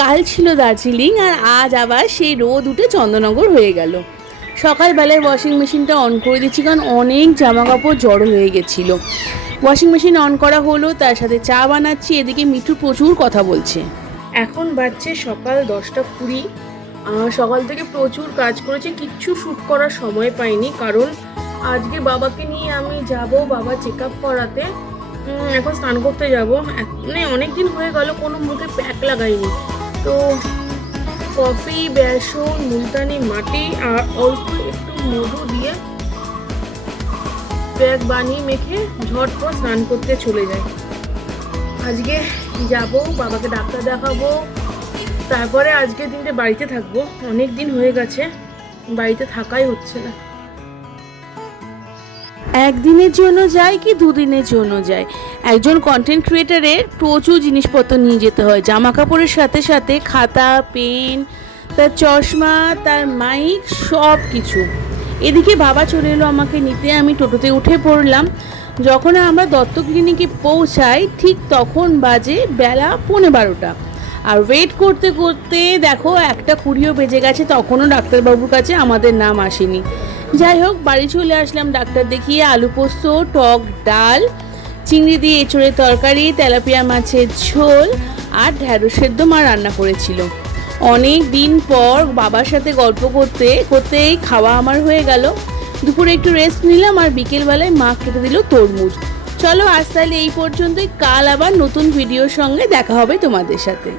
কাল ছিল দার্জিলিং আর আজ আবার সেই রোদ উঠে চন্দননগর হয়ে গেল। সকালবেলায় ওয়াশিং মেশিনটা অন করে দিচ্ছি, কারণ অনেক জামা কাপড় জড়ো হয়ে গেছিলো। ওয়াশিং মেশিন অন করা হলো, তার সাথে চা বানাচ্ছি, এদিকে মিঠু প্রচুর কথা বলছে। এখন বাজছে সকাল 10:20। সকাল থেকে প্রচুর কাজ করেছি, কিচ্ছু শ্যুট করার সময় পাইনি, কারণ আজকে বাবাকে নিয়ে আমি যাব বাবা চেক আপ করাতে। এখন স্নান করতে যাব, মানে অনেক দিন হয়ে গেল কোনো মুখে প্যাক লাগাইনি। তো কফি, বেসন, মুলতানি মাটি আর অল্প একটু মধু দিয়ে প্যাক বানিয়ে মেখে ঝটপট স্নান করতে চলে যাই। আজকে যাব, বাবাকে ডাক্তার দেখাবো, তারপরে আজকে দিনটা বাড়িতে থাকবো। অনেক দিন হয়ে গেছে বাড়িতে থাকাই হচ্ছে না। একদিনের জন্য যাই কি দুদিনের জন্য যাই, একজন কন্টেন্ট ক্রিয়েটারের প্রচুর জিনিসপত্র নিয়ে যেতে হয়, জামা কাপড়ের সাথে সাথে খাতা, পেন, তার চশমা, তার মাইক, সব কিছু। এদিকে বাবা চলে এলো আমাকে নিতে, আমি টোটোতে উঠে পড়লাম। যখন আমরা দত্ত ক্লিনিকে পৌঁছাই ঠিক তখন বাজে বেলা 12:15, আর ওয়েট করতে করতে দেখো 1:20 বেজে গেছে, তখনও ডাক্তারবাবুর কাছে আমাদের নাম আসেনি। যাই হোক, বাড়ি চলে আসলাম ডাক্তার দেখিয়ে। আলু পোস্ত, টক ডাল, চিংড়ি দিয়ে এঁচোড়ের তরকারি, তেলাপিয়া মাছের ঝোল আর ঢ্যাঁড়স সেদ্ধ মা রান্না করেছিল। অনেক দিন পর বাবার সাথে গল্প করতে করতেই খাওয়া আমার হয়ে গেল। দুপুরে একটু রেস্ট নিলাম, আর বিকেলবেলায় মা কেটে দিল তরমুজ। চলো আজ তাহলে এই পর্যন্তই, কাল আবার নতুন ভিডিওর সঙ্গে দেখা হবে তোমাদের সাথে।